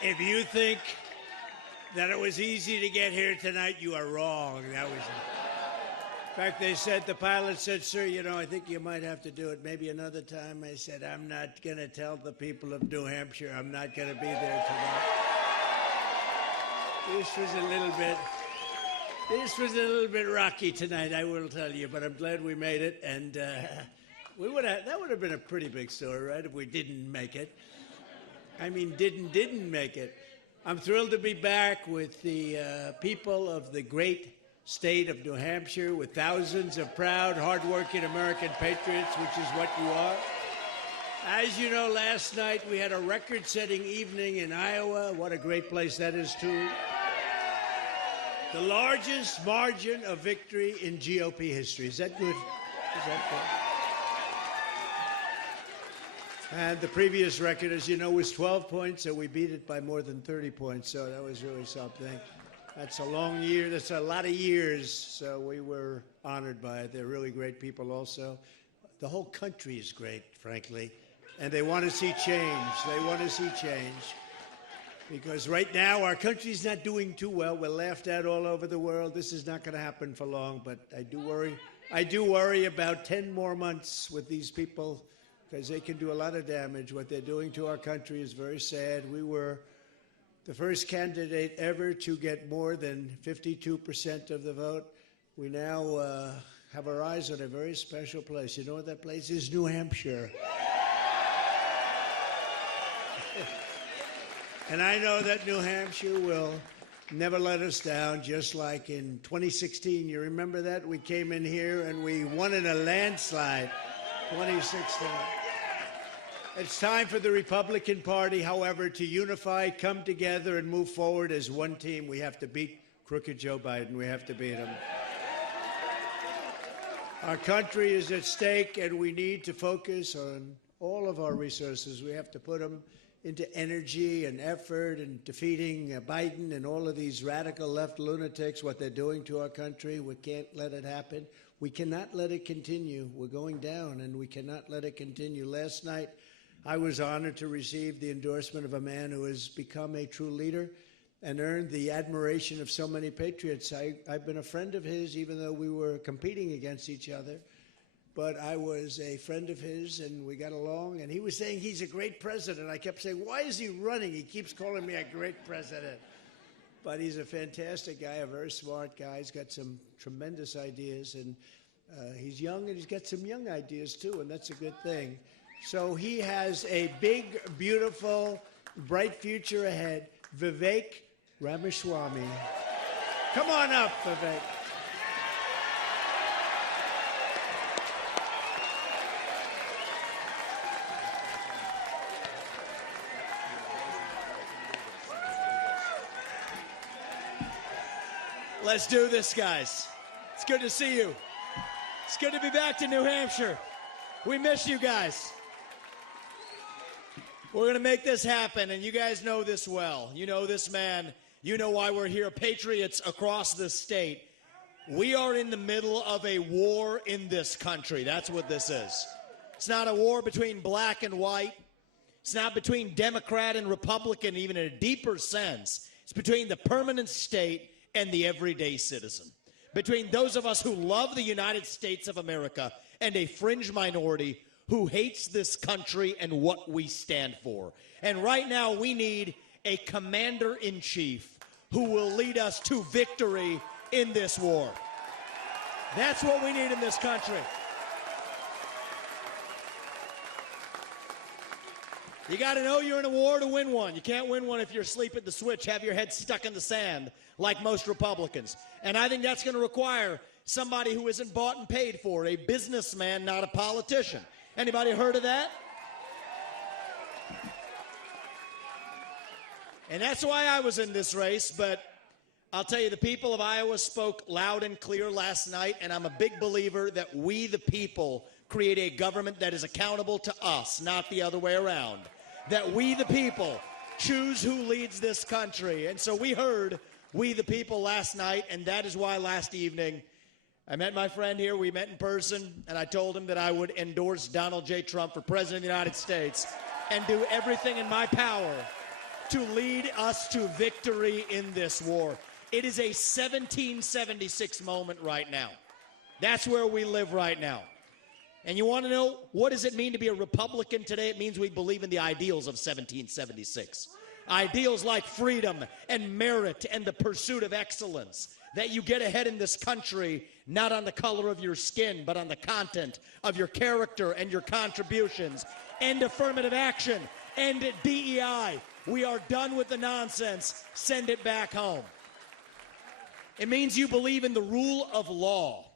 If you think that it was easy to get here tonight, you are wrong. In fact, the pilot said, sir, I think you might have to do it maybe another time. I said, I'm not going to tell the people of New Hampshire I'm not going to be there tonight. This was a little bit rocky tonight, I will tell you, but I'm glad we made it. And that would have been a pretty big story, right, if we didn't make it. I mean, didn't make it. I'm thrilled to be back with the people of the great state of New Hampshire, with thousands of proud, hardworking American patriots, which is what you are. As you know, last night we had a record-setting evening in Iowa. What a great place that is, too. The largest margin of victory in GOP history. Is that good? Is that good? And the previous record, as you know, was 12 points, so we beat it by more than 30 points, so that was really something. That's a long year. That's a lot of years, so we were honored by it. They're really great people also. The whole country is great, frankly, and they want to see change. They want to see change. Because right now our country's not doing too well. We're laughed at all over the world. This is not going to happen for long, but I do worry about 10 more months with these people, because they can do a lot of damage. What they're doing to our country is very sad. We were the first candidate ever to get more than 52% of the vote. We now have our eyes on a very special place. You know what that place is? New Hampshire. And I know that New Hampshire will never let us down, just like in 2016. You remember that? We came in here and we won in a landslide. 2016. It's time for the Republican Party, however, to unify, come together, and move forward as one team. We have to beat crooked Joe Biden. We have to beat him. Our country is at stake, and we need to focus on all of our resources. We have to put them into energy and effort and defeating Biden and all of these radical left lunatics, what they're doing to our country. We can't let it happen. We cannot let it continue. We're going down, and we cannot let it continue. Last night, I was honored to receive the endorsement of a man who has become a true leader and earned the admiration of so many patriots. I've been a friend of his, even though we were competing against each other. But I was a friend of his, and we got along. And he was saying he's a great president. I kept saying, why is he running? He keeps calling me a great president. But he's a fantastic guy, a very smart guy. He's got some tremendous ideas, and he's young, and he's got some young ideas, too, and that's a good thing. So he has a big, beautiful, bright future ahead. Vivek Ramaswamy. Come on up, Vivek. Let's do this, guys. It's good to see you. It's good to be back to New Hampshire. We miss you guys. We're going to make this happen, and you guys know this well. You know this man. You know why we're here. Patriots across the state. We are in the middle of a war in this country. That's what this is. It's not a war between black and white. It's not between Democrat and Republican, even in a deeper sense. It's between the permanent state and the everyday citizen. Between those of us who love the United States of America and a fringe minority who hates this country and what we stand for. And right now we need a commander-in-chief who will lead us to victory in this war. That's what we need in this country. You got to know you're in a war to win one. You can't win one if you're asleep at the switch, have your head stuck in the sand like most Republicans. And I think that's going to require somebody who isn't bought and paid for, a businessman, not a politician. Anybody heard of that? And that's why I was in this race, but I'll tell you, the people of Iowa spoke loud and clear last night, and I'm a big believer that we, the people, create a government that is accountable to us, not the other way around. That we, the people, choose who leads this country. And so we heard we, the people, last night, and that is why last evening I met my friend here, we met in person, and I told him that I would endorse Donald J. Trump for President of the United States and do everything in my power to lead us to victory in this war. It is a 1776 moment right now. That's where we live right now. And you want to know, what does it mean to be a Republican today? It means we believe in the ideals of 1776. Ideals like freedom and merit and the pursuit of excellence. That you get ahead in this country, not on the color of your skin, but on the content of your character and your contributions. And affirmative action and DEI. We are done with the nonsense. Send it back home. It means you believe in the rule of law.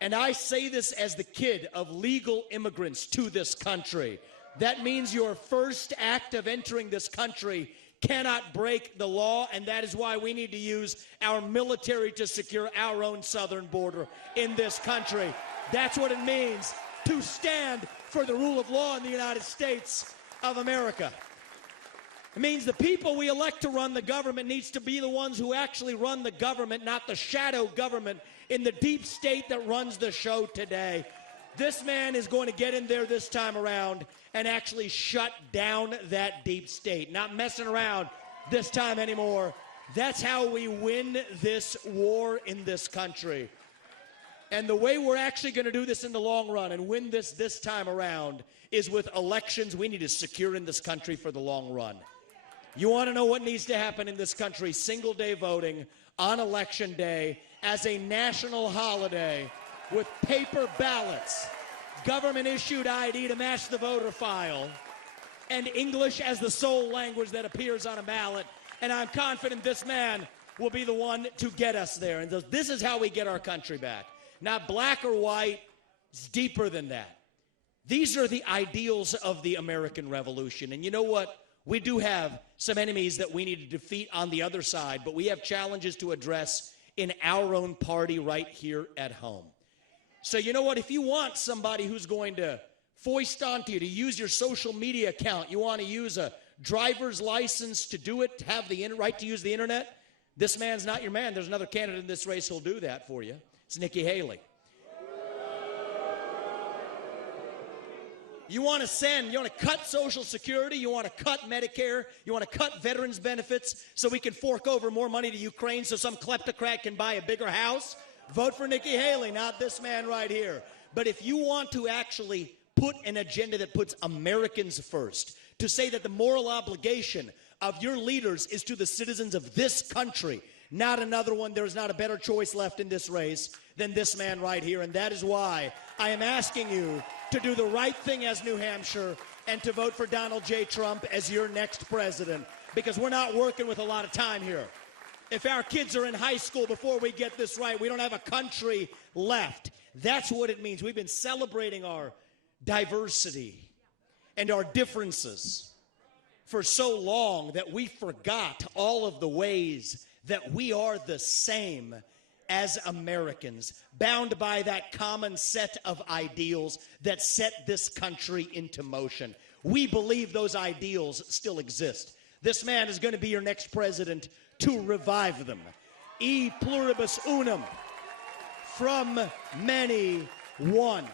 And I say this as the kid of legal immigrants to this country. That means your first act of entering this country cannot break the law, and that is why we need to use our military to secure our own southern border in this country. That's what it means to stand for the rule of law in the United States of America. It means the people we elect to run the government needs to be the ones who actually run the government, not the shadow government in the deep state that runs the show today. This man is going to get in there this time around and actually shut down that deep state. Not messing around this time anymore. That's how we win this war in this country. And the way we're actually going to do this in the long run and win this time around is with elections we need to secure in this country for the long run. You want to know what needs to happen in this country? Single day voting on election day as a national holiday with paper ballots, government-issued ID to match the voter file, and English as the sole language that appears on a ballot. And I'm confident this man will be the one to get us there. And this is how we get our country back. Not black or white, it's deeper than that. These are the ideals of the American Revolution. And you know what? We do have some enemies that we need to defeat on the other side, but we have challenges to address in our own party right here at home. So you know what? If you want somebody who's going to foist onto you to use your social media account, you want to use a driver's license to do it, to have the right to use the internet, this man's not your man. There's another candidate in this race who'll do that for you. It's Nikki Haley. You want to cut Social Security, you want to cut Medicare, you want to cut veterans benefits so we can fork over more money to Ukraine so some kleptocrat can buy a bigger house? Vote for Nikki Haley, not this man right here. But if you want to actually put an agenda that puts Americans first, to say that the moral obligation of your leaders is to the citizens of this country, not another one, there's not a better choice left in this race than this man right here. And that is why I am asking you to do the right thing as New Hampshire and to vote for Donald J. Trump as your next president, because we're not working with a lot of time here. If our kids are in high school before we get this right, we don't have a country left. That's what it means. We've been celebrating our diversity and our differences for so long that we forgot all of the ways that we are the same as Americans, bound by that common set of ideals that set this country into motion. We believe those ideals still exist. This man is going to be your next president to revive them. E pluribus unum, from many, one.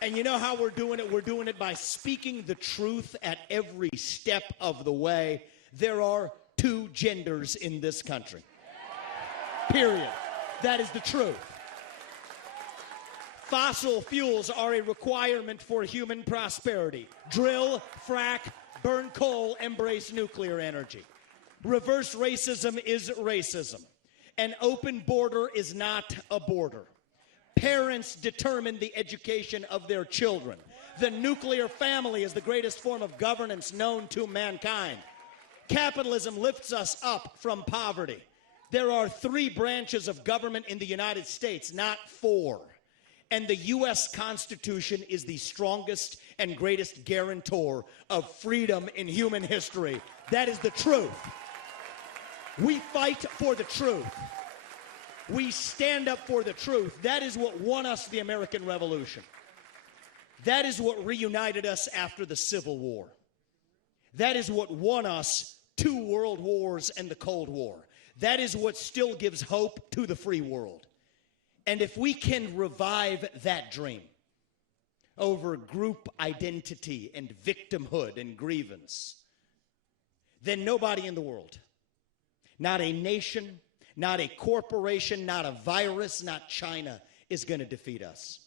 And you know how we're doing it? We're doing it by speaking the truth at every step of the way. There are two genders in this country. Period. That is the truth. Fossil fuels are a requirement for human prosperity. Drill, frack, burn coal, embrace nuclear energy. Reverse racism is racism. An open border is not a border. Parents determine the education of their children. The nuclear family is the greatest form of governance known to mankind. Capitalism lifts us up from poverty. There are 3 branches of government in the United States, not 4. And the U.S. Constitution is the strongest and greatest guarantor of freedom in human history. That is the truth. We fight for the truth. We stand up for the truth. That is what won us the American Revolution. That is what reunited us after the Civil War. That is what won us 2 world wars and the Cold War. That is what still gives hope to the free world. And if we can revive that dream over group identity and victimhood and grievance, then nobody in the world, not a nation, not a corporation, not a virus, not China, is going to defeat us.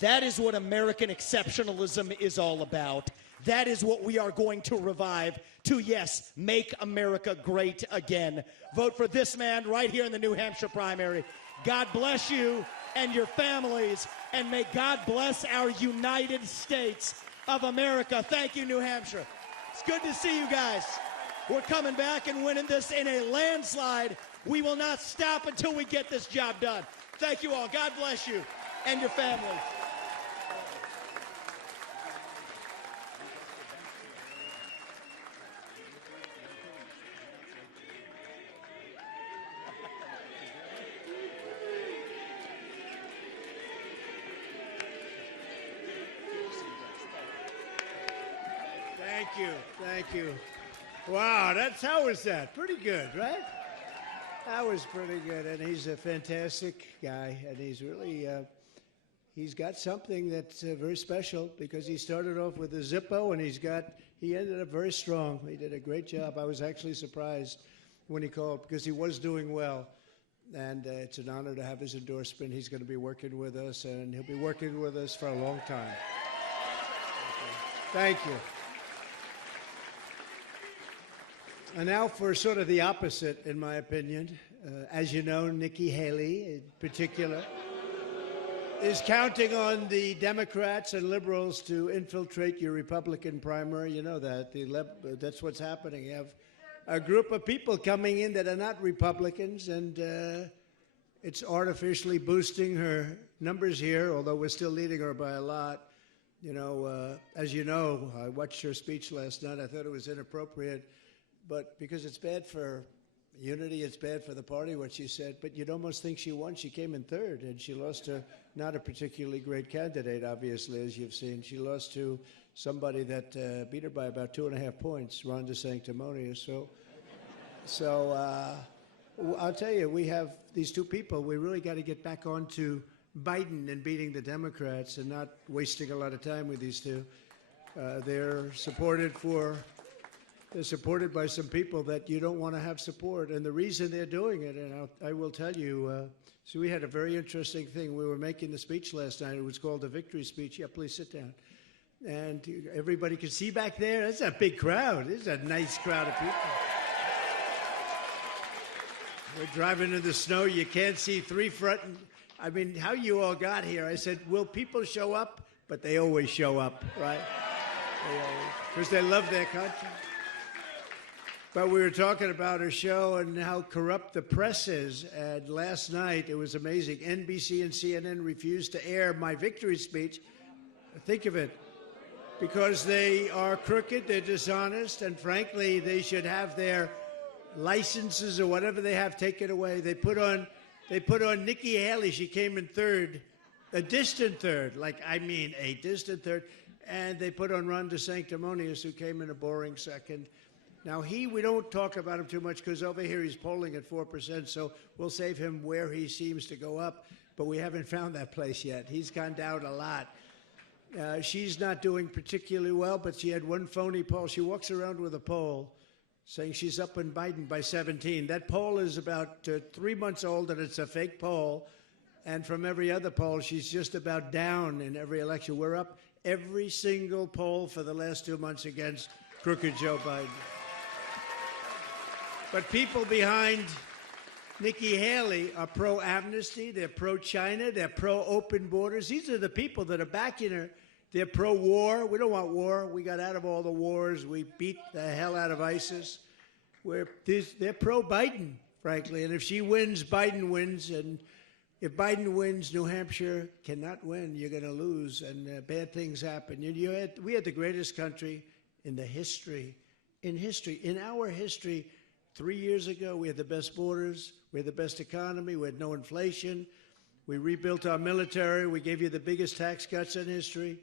That is what American exceptionalism is all about. That is what we are going to revive to, yes, make America great again. Vote for this man right here in the New Hampshire primary. God bless you and your families, and may God bless our United States of America. Thank you, New Hampshire. It's good to see you guys. We're coming back and winning this in a landslide. We will not stop until we get this job done. Thank you all. God bless you and your families. Thank you. Wow, how was that? Pretty good, right? That was pretty good, and he's a fantastic guy, and he's really, he's got something that's very special because he started off with a Zippo, and he ended up very strong. He did a great job. I was actually surprised when he called because he was doing well, and it's an honor to have his endorsement. He's going to be working with us, and he'll be working with us for a long time. Thank you. And now for sort of the opposite, in my opinion. As you know, Nikki Haley, in particular, is counting on the Democrats and liberals to infiltrate your Republican primary. You know that. That's what's happening. You have a group of people coming in that are not Republicans, and it's artificially boosting her numbers here, although we're still leading her by a lot. You know, as you know, I watched her speech last night. I thought it was inappropriate. But because it's bad for unity, it's bad for the party, what she said. But you'd almost think she won. She came in third, and she lost to not a particularly great candidate, obviously, as you've seen. She lost to somebody that beat her by about 2.5 points, Ron DeSanctimonious. So I'll tell you, we have these two people. We really got to get back on to Biden and beating the Democrats and not wasting a lot of time with these two. They're supported by some people that you don't want to have support. And the reason they're doing it, and I will tell you, so we had a very interesting thing. We were making the speech last night. It was called the victory speech. Yeah, please sit down. And everybody could see back there. That's a big crowd. This is a nice crowd of people. We're driving in the snow. You can't see three front. I mean, how you all got here. I said, will people show up? But they always show up, right? Because they love their country. But we were talking about her show and how corrupt the press is. And last night, it was amazing. NBC and CNN refused to air my victory speech. Think of it. Because they are crooked, they're dishonest, and frankly, they should have their licenses or whatever they have taken away. They put on Nikki Haley. She came in third, a distant third, a distant third. And they put on Ron DeSanctimonious, who came in a boring second. Now, we don't talk about him too much because over here he's polling at 4%, so we'll save him where he seems to go up, but we haven't found that place yet. He's gone down a lot. She's not doing particularly well, but she had one phony poll. She walks around with a poll saying she's up in Biden by 17. That poll is about 3 months old, and it's a fake poll. And from every other poll, she's just about down in every election. We're up every single poll for the last 2 months against crooked Joe Biden. But people behind Nikki Haley are pro-amnesty, they're pro-China, they're pro-open borders. These are the people that are backing her. They're pro-war. We don't want war. We got out of all the wars. We beat the hell out of ISIS. They're pro-Biden, frankly. And if she wins, Biden wins. And if Biden wins, New Hampshire cannot win. You're going to lose, and bad things happen. We had the greatest country in our history. 3 years ago, we had the best borders, we had the best economy, we had no inflation, we rebuilt our military, we gave you the biggest tax cuts in history,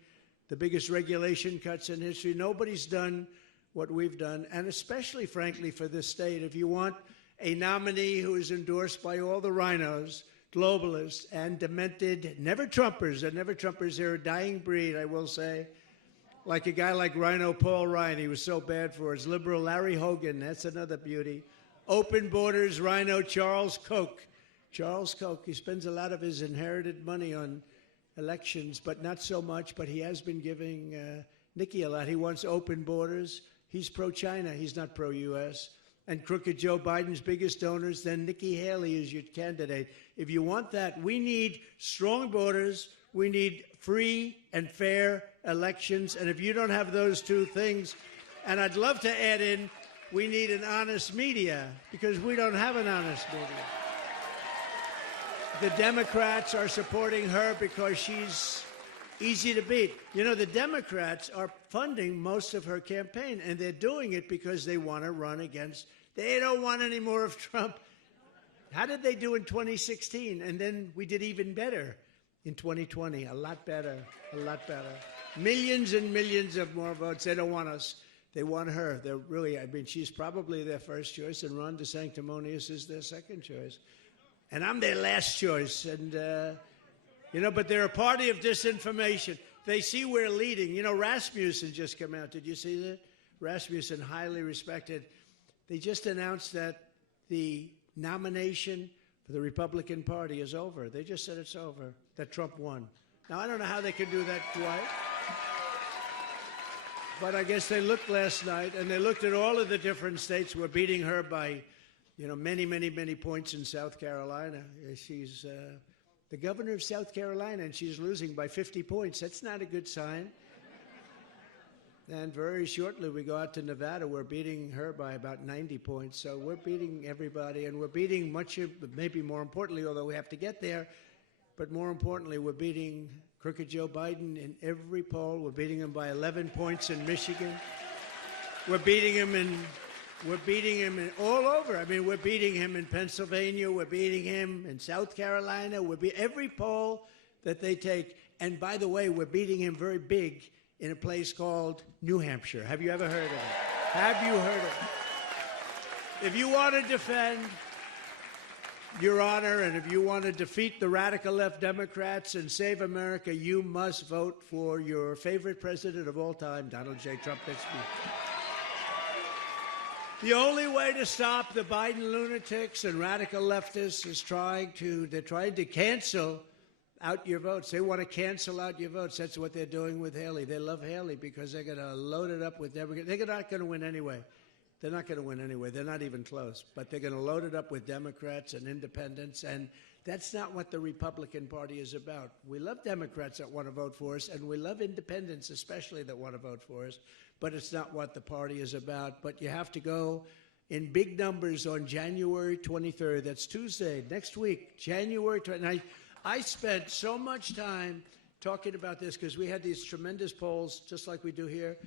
the biggest regulation cuts in history. Nobody's done what we've done, and especially, frankly, for this state. If you want a nominee who is endorsed by all the rhinos, globalists, and demented never-Trumpers, they're a dying breed, I will say, like a guy like Rhino Paul Ryan. He was so bad for us. Liberal Larry Hogan, that's another beauty. Open borders, Rhino Charles Koch. Charles Koch, he spends a lot of his inherited money on elections, but not so much. But he has been giving Nikki a lot. He wants open borders. He's pro-China. He's not pro-U.S. And crooked Joe Biden's biggest donors, then Nikki Haley is your candidate. If you want that, we need strong borders. We need free and fair elections. And if you don't have those two things, and I'd love to add in, we need an honest media, because we don't have an honest media. The Democrats are supporting her because she's easy to beat. You know, the Democrats are funding most of her campaign, and they're doing it because they want to run against. They don't want any more of Trump. How did they do in 2016? And then we did even better in 2020. A lot better, a lot better. Millions and millions of more votes. They don't want us. They want her. They're really, I mean, she's probably their first choice, and Ron DeSanctimonious is their second choice. And I'm their last choice. And, you know, but they're a party of disinformation. They see we're leading. You know, Rasmussen just came out. Did you see that? Rasmussen, highly respected. They just announced that the nomination for the Republican Party is over. They just said it's over, that Trump won. Now, I don't know how they can do that twice. But I guess they looked last night, and they looked at all of the different states. We're beating her by, you know, many, many, many points in South Carolina. She's the governor of South Carolina, and she's losing by 50 points. That's not a good sign. And very shortly, we go out to Nevada. We're beating her by about 90 points. So we're beating everybody, and we're beating much of, maybe more importantly, although we have to get there, but more importantly, we're beating crooked Joe Biden in every poll. We're beating him by 11 points in Michigan. We're beating him in all over. I mean, we're beating him in Pennsylvania. We're beating him in South Carolina. Every poll that they take. And by the way, we're beating him very big in a place called New Hampshire. Have you ever heard of it? Have you heard of it? If you want to defend your honor, and if you want to defeat the radical left Democrats and save America, you must vote for your favorite president of all time, Donald J. Trump. That's me. The only way to stop the Biden lunatics and radical leftists is they're trying to cancel out your votes. They want to cancel out your votes. That's what they're doing with Haley. They love Haley because they're going to load it up with Democrats. They're not going to win anyway. They're not going to win anyway. They're not even close. But they're going to load it up with Democrats and independents, and that's not what the Republican Party is about. We love Democrats that want to vote for us, and we love independents especially that want to vote for us, but it's not what the party is about. But you have to go in big numbers on January 23rd. That's Tuesday, next week, January 23rd. I spent so much time talking about this because we had these tremendous polls, just like we do here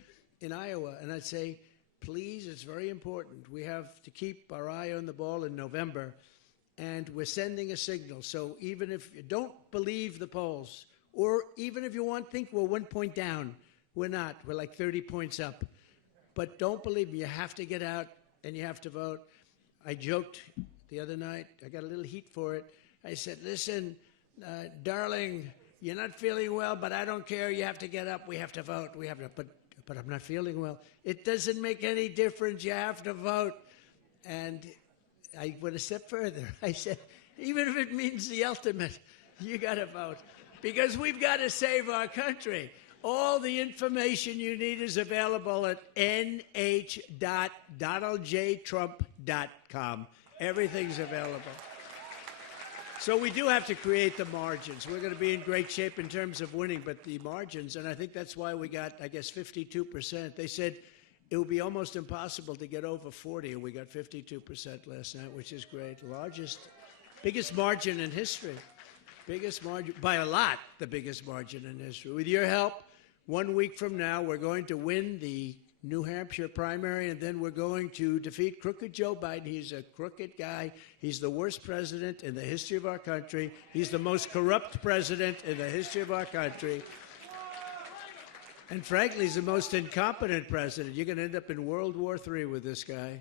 in Iowa. And I'd say, please, it's very important. We have to keep our eye on the ball in November, and we're sending a signal. So even if you don't believe the polls, or even if you think we're 1 point down, we're not. We're like 30 points up. But don't believe me. You have to get out, and you have to vote. I joked the other night. I got a little heat for it. I said, listen, darling, you're not feeling well, but I don't care. You have to get up. We have to vote. We have to. But I'm not feeling well. It doesn't make any difference. You have to vote. And I went a step further. I said, even if it means the ultimate, you got to vote. Because we've got to save our country. All the information you need is available at nh.donaldjtrump.com. Everything's available. So we do have to create the margins. We're going to be in great shape in terms of winning, but the margins, and I think that's why we got, I guess, 52%. They said it would be almost impossible to get over 40, and we got 52% last night, which is great. Biggest margin in history. Biggest margin, by a lot, the biggest margin in history. With your help, 1 week from now, we're going to win the New Hampshire primary, and then we're going to defeat crooked Joe Biden. He's a crooked guy. He's the worst president in the history of our country. He's the most corrupt president in the history of our country. And frankly, he's the most incompetent president. You're going to end up in World War III with this guy.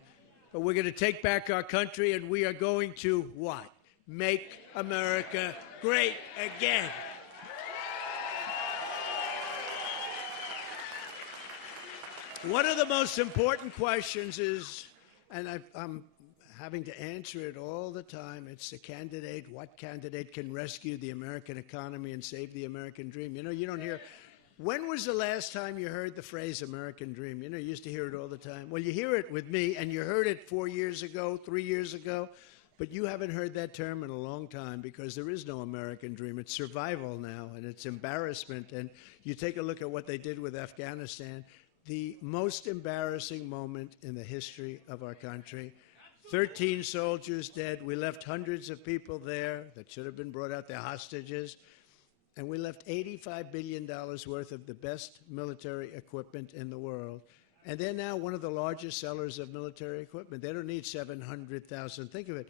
But we're going to take back our country, and we are going to what? Make America great again. One of the most important questions is, and I'm having to answer it all the time, it's the candidate. What candidate can rescue the American economy and save the American dream? You know, you don't hear. When was the last time you heard the phrase American dream? You know, you used to hear it all the time. Well, you hear it with me, and you heard it 4 years ago, 3 years ago, but you haven't heard that term in a long time because there is no American dream. It's survival now, and it's embarrassment. And you take a look at what they did with Afghanistan, the most embarrassing moment in the history of our country. 13 soldiers dead. We left hundreds of people there that should have been brought out. They're hostages. And we left $85 billion worth of the best military equipment in the world. And they're now one of the largest sellers of military equipment. They don't need 700,000. Think of it,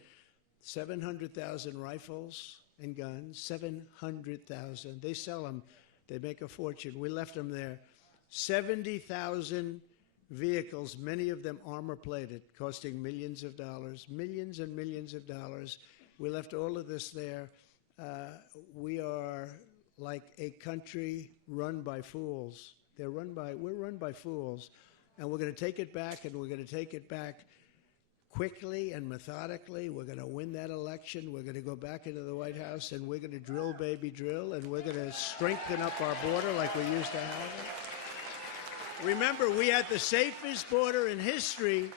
700,000 rifles and guns, 700,000. They sell them. They make a fortune. We left them there. 70,000 vehicles, many of them armor-plated, costing millions of dollars, millions and millions of dollars. We left all of this there. We are like a country run by fools. We're run by fools. And we're going to take it back, and we're going to take it back quickly and methodically. We're going to win that election. We're going to go back into the White House, and we're going to drill, baby, drill, and we're going to strengthen up our border like we used to have it. Remember, we had the safest border in history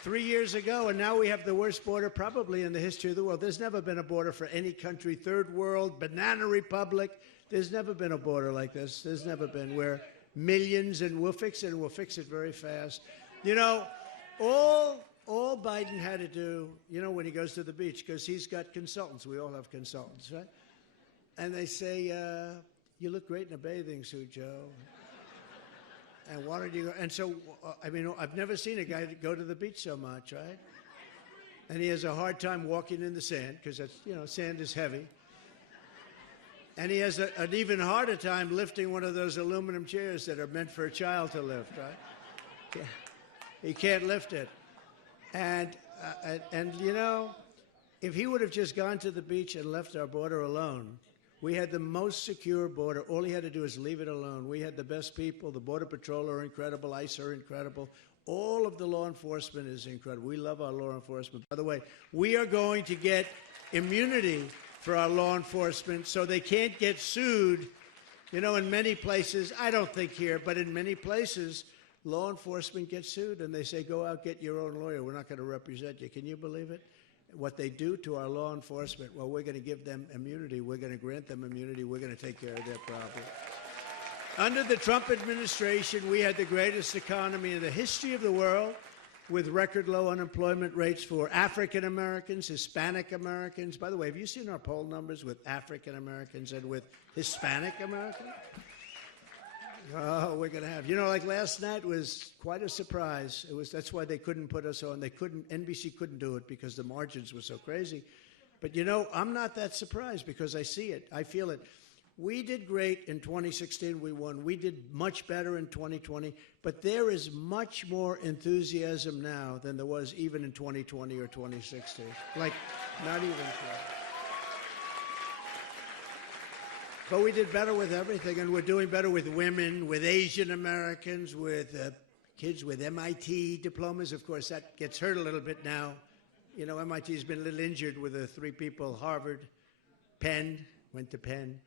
3 years ago, and now we have the worst border probably in the history of the world. There's never been a border for any country, third world, banana republic. There's never been a border like this. There's never been where millions, and we'll fix it, and we'll fix it very fast. You know, all Biden had to do, you know, when he goes to the beach, because he's got consultants. We all have consultants, right? And they say, you look great in a bathing suit, Joe. And why don't you go? And so, I mean, I've never seen a guy go to the beach so much, right? And he has a hard time walking in the sand because that's, you know, sand is heavy. And he has an even harder time lifting one of those aluminum chairs that are meant for a child to lift, right? He can't lift it. And you know, if he would have just gone to the beach and left our border alone, we had the most secure border. All he had to do is leave it alone. We had the best people. The Border Patrol are incredible. ICE are incredible. All of the law enforcement is incredible. We love our law enforcement. By the way, we are going to get immunity for our law enforcement so they can't get sued. You know, in many places, I don't think here, but in many places, law enforcement gets sued and they say, go out, get your own lawyer. We're not going to represent you. Can you believe it? What they do to our law enforcement, well, we're going to give them immunity. We're going to grant them immunity. We're going to take care of their problem. Under the Trump administration, we had the greatest economy in the history of the world, with record low unemployment rates for African Americans, Hispanic Americans. By the way, have you seen our poll numbers with African Americans and with Hispanic Americans? Oh, we're going to have, you know, like last night was quite a surprise. That's why they couldn't put us on. NBC couldn't do it because the margins were so crazy. But, you know, I'm not that surprised because I see it. I feel it. We did great in 2016. We won. We did much better in 2020. But there is much more enthusiasm now than there was even in 2020 or 2016. Like, not even close. But we did better with everything, and we're doing better with women, with Asian Americans, with kids with MIT diplomas. Of course, that gets hurt a little bit now. You know, MIT's been a little injured with the three people, Harvard, Penn, went to Penn,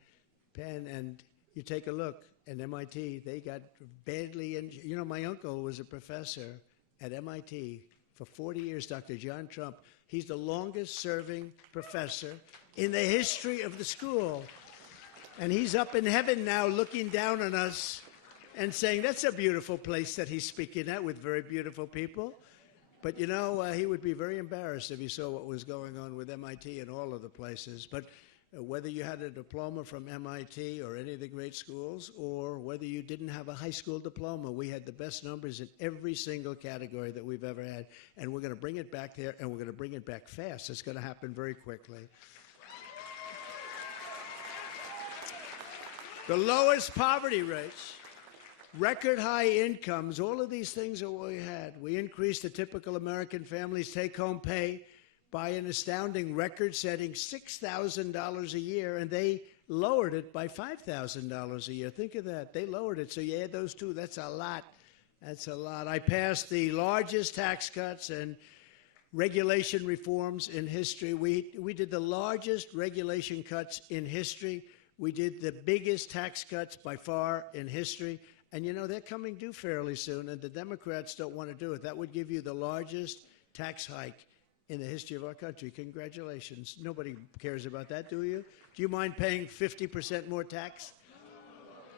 and you take a look at MIT, they got badly injured. You know, my uncle was a professor at MIT for 40 years, Dr. John Trump. He's the longest-serving professor in the history of the school. And he's up in heaven now looking down on us and saying, that's a beautiful place that he's speaking at with very beautiful people. But, you know, he would be very embarrassed if he saw what was going on with MIT and all of the places. But whether you had a diploma from MIT or any of the great schools, or whether you didn't have a high school diploma, we had the best numbers in every single category that we've ever had. And we're going to bring it back there, and we're going to bring it back fast. It's going to happen very quickly. The lowest poverty rates, record high incomes, all of these things are what we had. We increased the typical American family's take-home pay by an astounding record-setting $6,000 a year, and they lowered it by $5,000 a year. Think of that. They lowered it. So you add those two, that's a lot. That's a lot. I passed the largest tax cuts and regulation reforms in history. We did the largest regulation cuts in history. We did the biggest tax cuts by far in history. And, you know, they're coming due fairly soon, and the Democrats don't want to do it. That would give you the largest tax hike in the history of our country. Congratulations. Nobody cares about that, do you? Do you mind paying 50% more tax?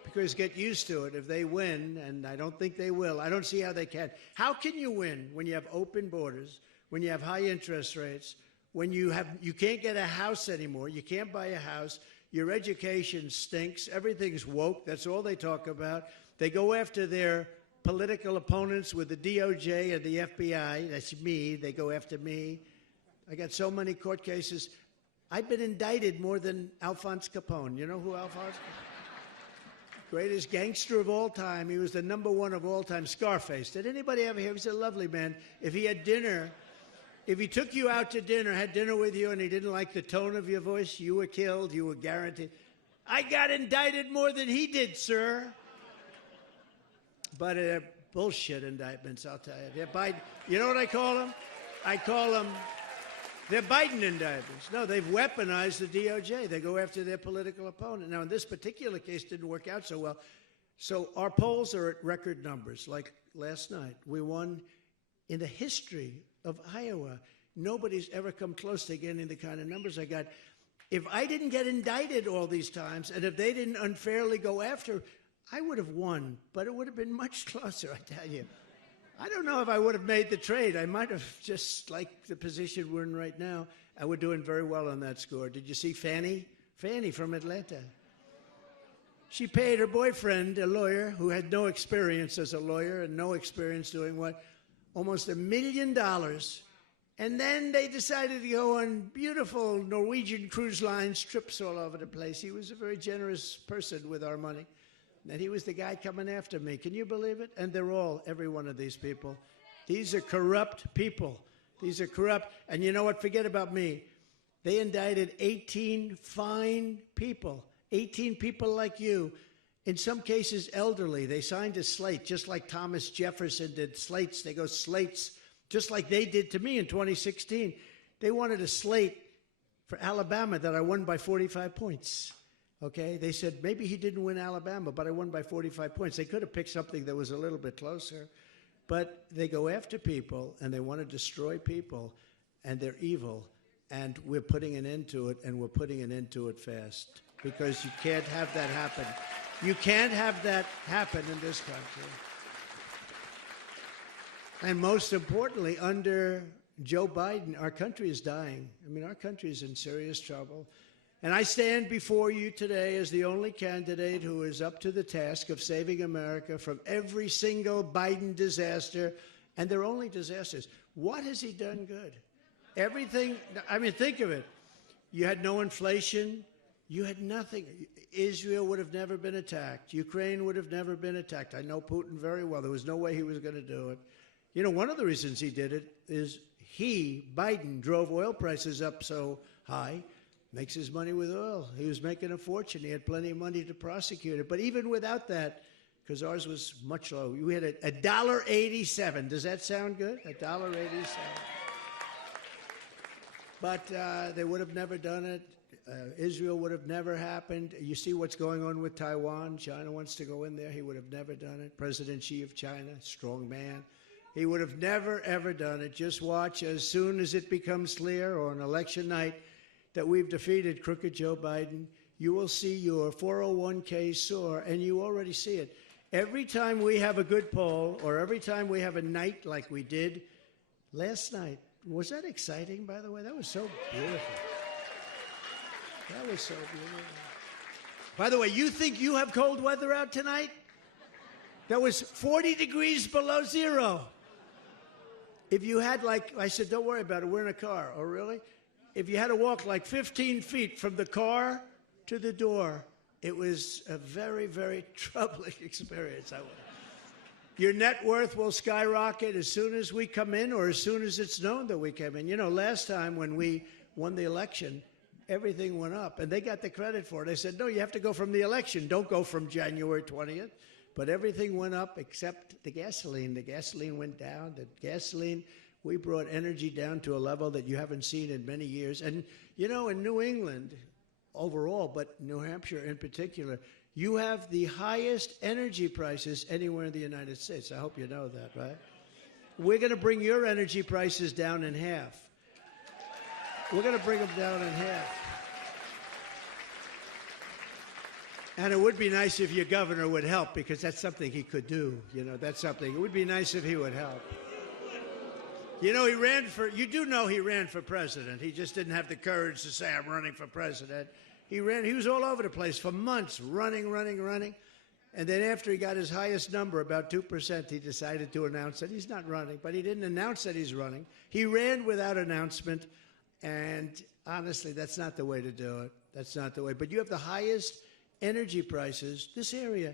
Because get used to it. If they win, and I don't think they will, I don't see how they can. How can you win when you have open borders, when you have high interest rates, when you can't get a house anymore, you can't buy a house, your education stinks, everything's woke, that's all they talk about. They go after their political opponents with the DOJ and the FBI. That's me. They go after me. I got so many court cases. I've been indicted more than Alphonse Capone. You know who Alphonse? Greatest gangster of all time. He was the #1 of all time. Scarface. Did anybody ever hear? He was a lovely man. If he had dinner, if he took you out to dinner, had dinner with you, and he didn't like the tone of your voice, you were killed. You were guaranteed. I got indicted more than he did, sir. But they're bullshit indictments, I'll tell you. They're Biden. You know what I call them? I call them, they're Biden indictments. No, they've weaponized the DOJ. They go after their political opponent. Now, in this particular case, didn't work out so well. So our polls are at record numbers. Like last night, we won in the history of Iowa. Nobody's ever come close to getting the kind of numbers I got. If I didn't get indicted all these times, and if they didn't unfairly go after, I would have won, but it would have been much closer, I tell you. I don't know if I would have made the trade. I might have just like the position we're in right now. And we're doing very well on that score. Did you see Fannie? Fannie from Atlanta. She paid her boyfriend, a lawyer, who had no experience as a lawyer and no experience doing what? Almost $1 million. And then they decided to go on beautiful Norwegian cruise lines, trips all over the place. He was a very generous person with our money. And he was the guy coming after me. Can you believe it? And they're all, every one of these people. These are corrupt people. These are corrupt. And you know what? Forget about me. They indicted 18 fine people, 18 people like you, in some cases elderly. They signed a slate, just like Thomas Jefferson did slates. They go slates, just like they did to me in 2016. They wanted a slate for Alabama that I won by 45 points. Okay, they said, maybe he didn't win Alabama, but I won by 45 points. They could have picked something that was a little bit closer. But they go after people, and they want to destroy people, and they're evil. And we're putting an end to it, and we're putting an end to it fast. Because you can't have that happen. You can't have that happen in this country. And most importantly, under Joe Biden, our country is dying. I mean, our country is in serious trouble. And I stand before you today as the only candidate who is up to the task of saving America from every single Biden disaster. And they're only disasters. What has he done good? Everything. I mean, think of it. You had no inflation. You had nothing. Israel would have never been attacked. Ukraine would have never been attacked. I know Putin very well. There was no way he was going to do it. You know, one of the reasons he did it is Biden, drove oil prices up so high. Makes his money with oil. He was making a fortune. He had plenty of money to prosecute it. But even without that, because ours was much lower, we had $1.87. Does that sound good? $1.87. But they would have never done it. Israel would have never happened. You see what's going on with Taiwan. China wants to go in there. He would have never done it. President Xi of China, strong man. He would have never, ever done it. Just watch as soon as it becomes clear, or on election night, that we've defeated crooked Joe Biden, you will see your 401k soar, and you already see it. Every time we have a good poll, or every time we have a night like we did last night, was that exciting, by the way? That was so beautiful. That was so beautiful. By the way, you think you have cold weather out tonight? That was 40 degrees below zero. If you had, like, I said, don't worry about it, we're in a car. Oh, really? If you had to walk like 15 feet from the car to the door, it was a very, very troubling experience. Your net worth will skyrocket as soon as we come in, or as soon as it's known that we came in. You know, last time when we won the election, everything went up, and they got the credit for it. They said, no, you have to go from the election. Don't go from January 20th. But everything went up except the gasoline. The gasoline went down. We brought energy down to a level that you haven't seen in many years. And, you know, in New England overall, but New Hampshire in particular, you have the highest energy prices anywhere in the United States. I hope you know that, right? We're going to bring your energy prices down in half. We're going to bring them down in half. And it would be nice if your governor would help, because that's something he could do. You know, that's something. It would be nice if he would help. You know, you do know he ran for president. He just didn't have the courage to say, I'm running for president. He was all over the place for months, running. And then after he got his highest number, about 2%, he decided to announce that he's not running. But he didn't announce that he's running. He ran without announcement. And honestly, that's not the way to do it. That's not the way. But you have the highest energy prices, this area,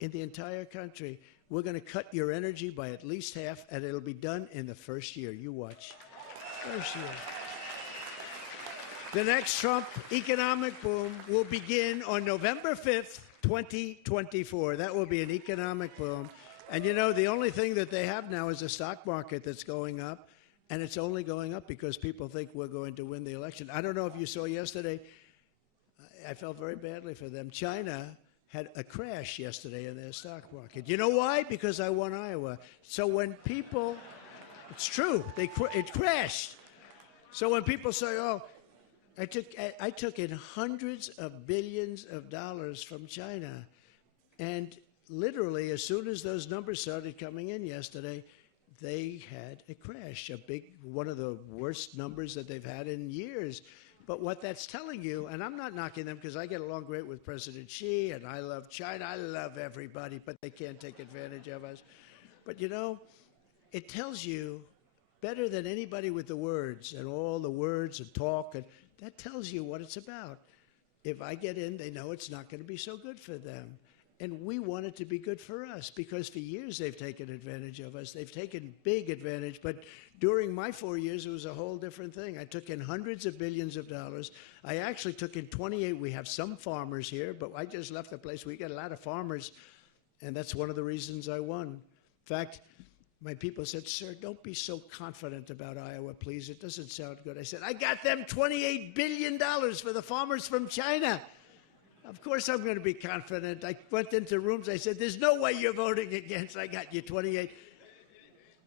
in the entire country. We're going to cut your energy by at least half, and it'll be done in the first year. You watch. First year. The next Trump economic boom will begin on November 5th, 2024. That will be an economic boom. And, you know, the only thing that they have now is a stock market that's going up, and it's only going up because people think we're going to win the election. I don't know if you saw yesterday. I felt very badly for them. China had a crash yesterday in their stock market. You know why? Because I won Iowa. So when people, it's true, it crashed. So when people say, oh, I took in hundreds of billions of dollars from China, and literally as soon as those numbers started coming in yesterday, they had a crash, one of the worst numbers that they've had in years. But what that's telling you, and I'm not knocking them because I get along great with President Xi, and I love China, I love everybody, but they can't take advantage of us. But, you know, it tells you better than anybody with the words and all the words and talk, and that tells you what it's about. If I get in, they know it's not going to be so good for them. And we want it to be good for us, because for years they've taken advantage of us. They've taken big advantage. But during my 4 years, it was a whole different thing. I took in hundreds of billions of dollars. I actually took in 28. We have some farmers here, but I just left the place. We got a lot of farmers, and that's one of the reasons I won. In fact, my people said, sir, don't be so confident about Iowa, please. It doesn't sound good. I said, I got them $28 billion for the farmers from China. Of course I'm going to be confident. I went into rooms. I said, there's no way you're voting against. I got you 28.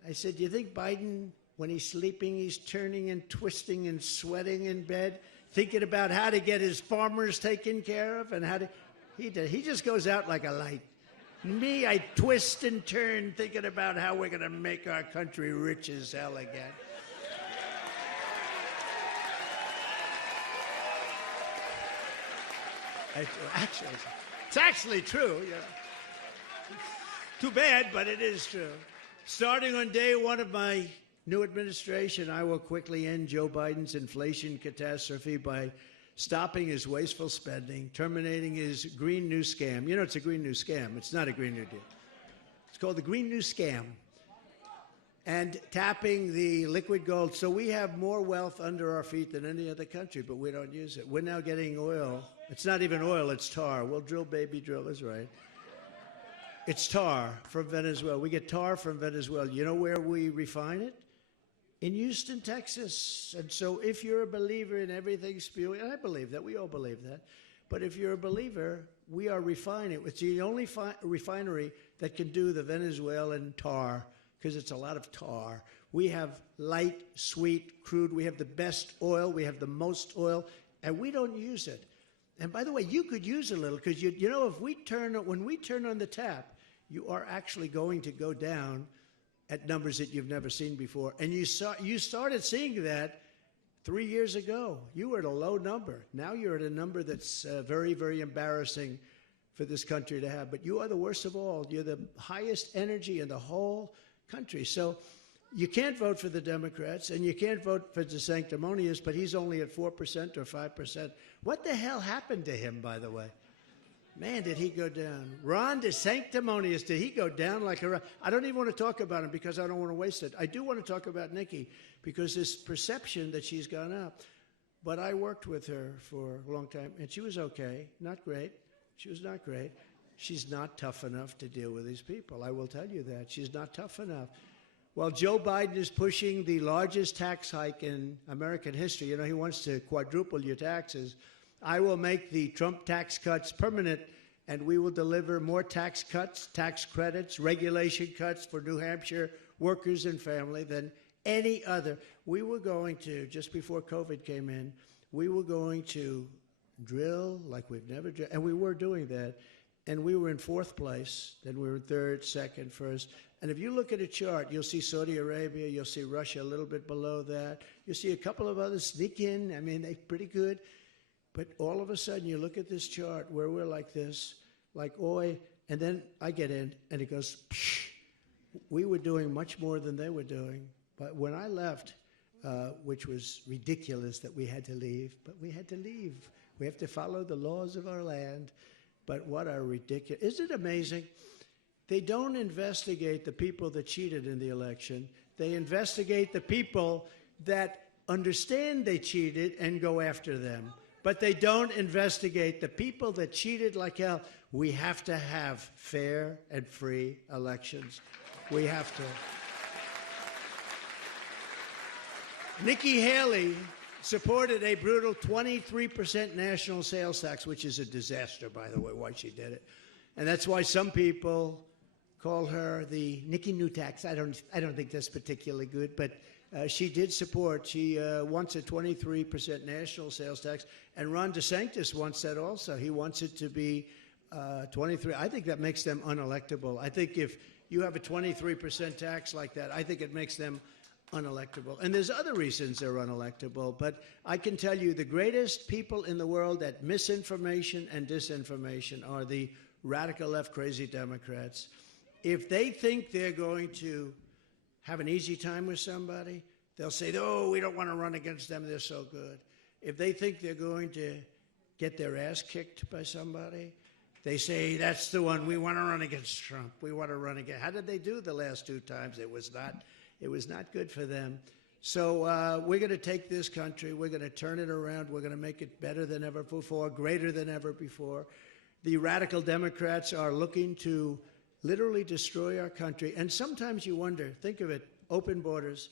I said, do you think Biden, when he's sleeping, he's turning and twisting and sweating in bed, thinking about how to get his farmers taken care of and how to... He just goes out like a light. Me, I twist and turn thinking about how we're going to make our country rich as hell again. It's actually true. Yeah. Too bad, but it is true. Starting on day one of my new administration, I will quickly end Joe Biden's inflation catastrophe by stopping his wasteful spending, terminating his Green New Scam. You know, it's a Green New Scam. It's not a Green New Deal. It's called the Green New Scam. And tapping the liquid gold. So we have more wealth under our feet than any other country, but we don't use it. We're now getting oil. It's not even oil, it's tar. We'll drill, baby, drill is right. It's tar from Venezuela. We get tar from Venezuela. You know where we refine it? In Houston, Texas. And so if you're a believer in everything spewing, and I believe that, we all believe that, but if you're a believer, we are refining it. It's the only refinery that can do the Venezuelan tar, because it's a lot of tar. We have light, sweet, crude. We have the best oil. We have the most oil, and we don't use it. And by the way, you could use a little, because you know, when we turn on the tap, you are actually going to go down at numbers that you've never seen before. And you started seeing that 3 years ago. You were at a low number. Now you're at a number that's very, very embarrassing for this country to have. But you are the worst of all. You're the highest energy in the whole country. So you can't vote for the Democrats, and you can't vote for DeSanctimonious, but he's only at 4% or 5%. What the hell happened to him, by the way? Man, did he go down. Ron DeSanctimonious, did he go down like a rock? I don't even want to talk about him because I don't want to waste it. I do want to talk about Nikki because this perception that she's gone up. But I worked with her for a long time, and she was okay. Not great. She was not great. she's not tough enough to deal with these people. I will tell you that. She's not tough enough. Well, Joe Biden is pushing the largest tax hike in American history. You know, he wants to quadruple your taxes. I will make the Trump tax cuts permanent, and we will deliver more tax cuts, tax credits, regulation cuts for New Hampshire workers and family than any other. We were going to, just before COVID came in, we were going to drill like we've never drilled, and we were doing that. And we were in fourth place, then we were third, second, first. And if you look at a chart, you'll see Saudi Arabia, you'll see Russia a little bit below that. You'll see a couple of others sneak in. I mean, they're pretty good. But all of a sudden, you look at this chart where we're like this, like, oi, and then I get in, and it goes, psh. We were doing much more than they were doing. But when I left, which was ridiculous that we had to leave, but we had to leave. We have to follow the laws of our land. But what a ridiculous, isn't it amazing? They don't investigate the people that cheated in the election. They investigate the people that understand they cheated and go after them. But they don't investigate the people that cheated like hell. We have to have fair and free elections. We have to. Nikki Haley supported a brutal 23% national sales tax, which is a disaster, by the way, why she did it. And that's why some people call her the Nikki New tax. I don't think that's particularly good, but she did support. She wants a 23% national sales tax, and Ron DeSantis wants that also. He wants it to be 23. I think that makes them unelectable. I think if you have a 23% tax like that, I think it makes them unelectable. And there's other reasons they're unelectable, but I can tell you the greatest people in the world at misinformation and disinformation are the radical left crazy Democrats. If they think they're going to have an easy time with somebody, they'll say, oh, we don't want to run against them, they're so good. If they think they're going to get their ass kicked by somebody, they say, that's the one, we want to run against Trump, we want to run against. How did they do the last two times? It was not good for them. So we're going to take this country, we're going to turn it around, we're going to make it better than ever before, greater than ever before. The radical Democrats are looking to literally destroy our country. And sometimes you wonder, think of it, open borders,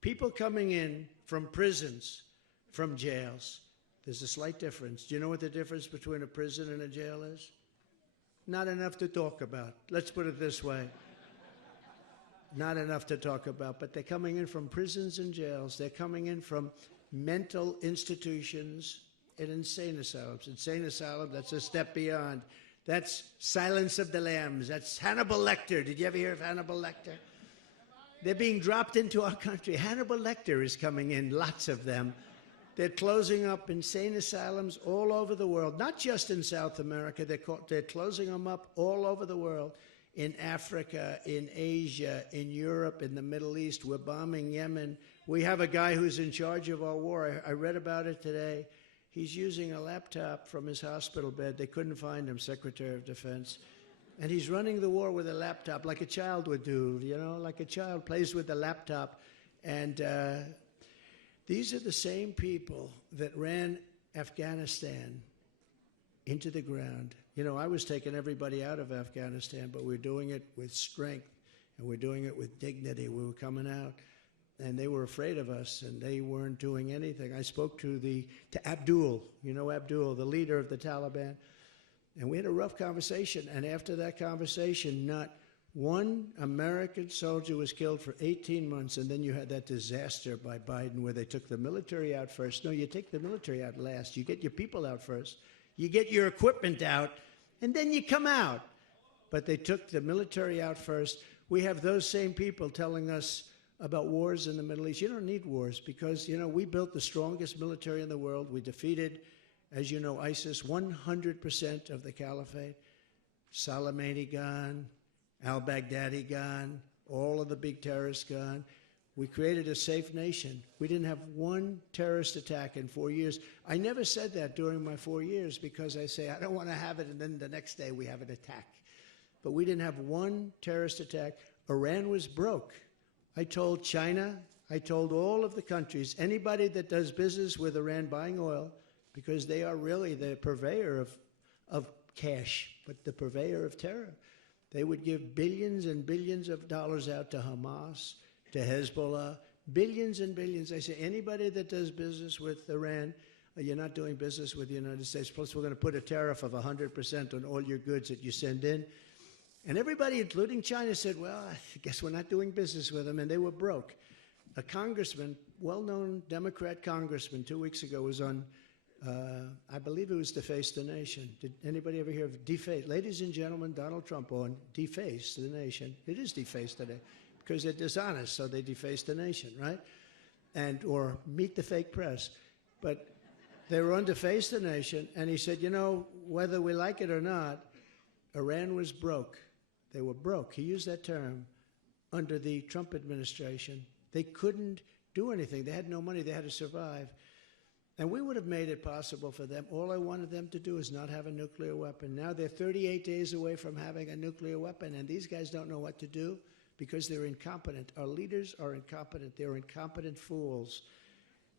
people coming in from prisons, from jails. There's a slight difference. Do you know what the difference between a prison and a jail is? Not enough to talk about. Let's put it this way. Not enough to talk about, but they're coming in from prisons and jails. They're coming in from mental institutions and insane asylums. Insane asylum, that's a step beyond. That's Silence of the Lambs. That's Hannibal Lecter. Did you ever hear of Hannibal Lecter? They're being dropped into our country. Hannibal Lecter is coming in, lots of them. They're closing up insane asylums all over the world, not just in South America. They're closing them up all over the world. In Africa, in Asia, in Europe, in the Middle East. We're bombing Yemen. We have a guy who's in charge of our war. I read about it today. He's using a laptop from his hospital bed. They couldn't find him, Secretary of Defense. And he's running the war with a laptop like a child would do, you know, like a child plays with a laptop. And these are the same people that ran Afghanistan into the ground. You know, I was taking everybody out of Afghanistan, but we're doing it with strength, and we're doing it with dignity. We were coming out, and they were afraid of us, and they weren't doing anything. I spoke to Abdul, you know Abdul, the leader of the Taliban, and we had a rough conversation. And after that conversation, not one American soldier was killed for 18 months, and then you had that disaster by Biden where they took the military out first. No, you take the military out last. You get your people out first. You get your equipment out, and then you come out. But they took the military out first. We have those same people telling us about wars in the Middle East. You don't need wars because, you know, we built the strongest military in the world. We defeated, as you know, ISIS, 100% of the caliphate. Soleimani gone, al-Baghdadi gone, all of the big terrorists gone. We created a safe nation. We didn't have one terrorist attack in 4 years. I never said that during my 4 years because I say, I don't want to have it, and then the next day we have an attack. But we didn't have one terrorist attack. Iran was broke. I told China, I told all of the countries, anybody that does business with Iran buying oil, because they are really the purveyor of cash, but the purveyor of terror. They would give billions and billions of dollars out to Hamas, to Hezbollah, billions and billions. They say anybody that does business with Iran, you're not doing business with the United States. Plus, we're going to put a tariff of 100% on all your goods that you send in. And everybody, including China, said, well, I guess we're not doing business with them. And they were broke. A congressman, well-known Democrat congressman, 2 weeks ago was on, I believe it was Deface the Nation. Did anybody ever hear of Deface? Ladies and gentlemen, Donald Trump on Deface the Nation. It is Deface today because they're dishonest, so they deface the nation, right? And or meet the fake press. But they were on Deface the Nation, and he said, you know, whether we like it or not, Iran was broke. They were broke. He used that term under the Trump administration. They couldn't do anything. They had no money. They had to survive. And we would have made it possible for them. All I wanted them to do is not have a nuclear weapon. Now they're 38 days away from having a nuclear weapon, and these guys don't know what to do because they're incompetent. Our leaders are incompetent. They're incompetent fools.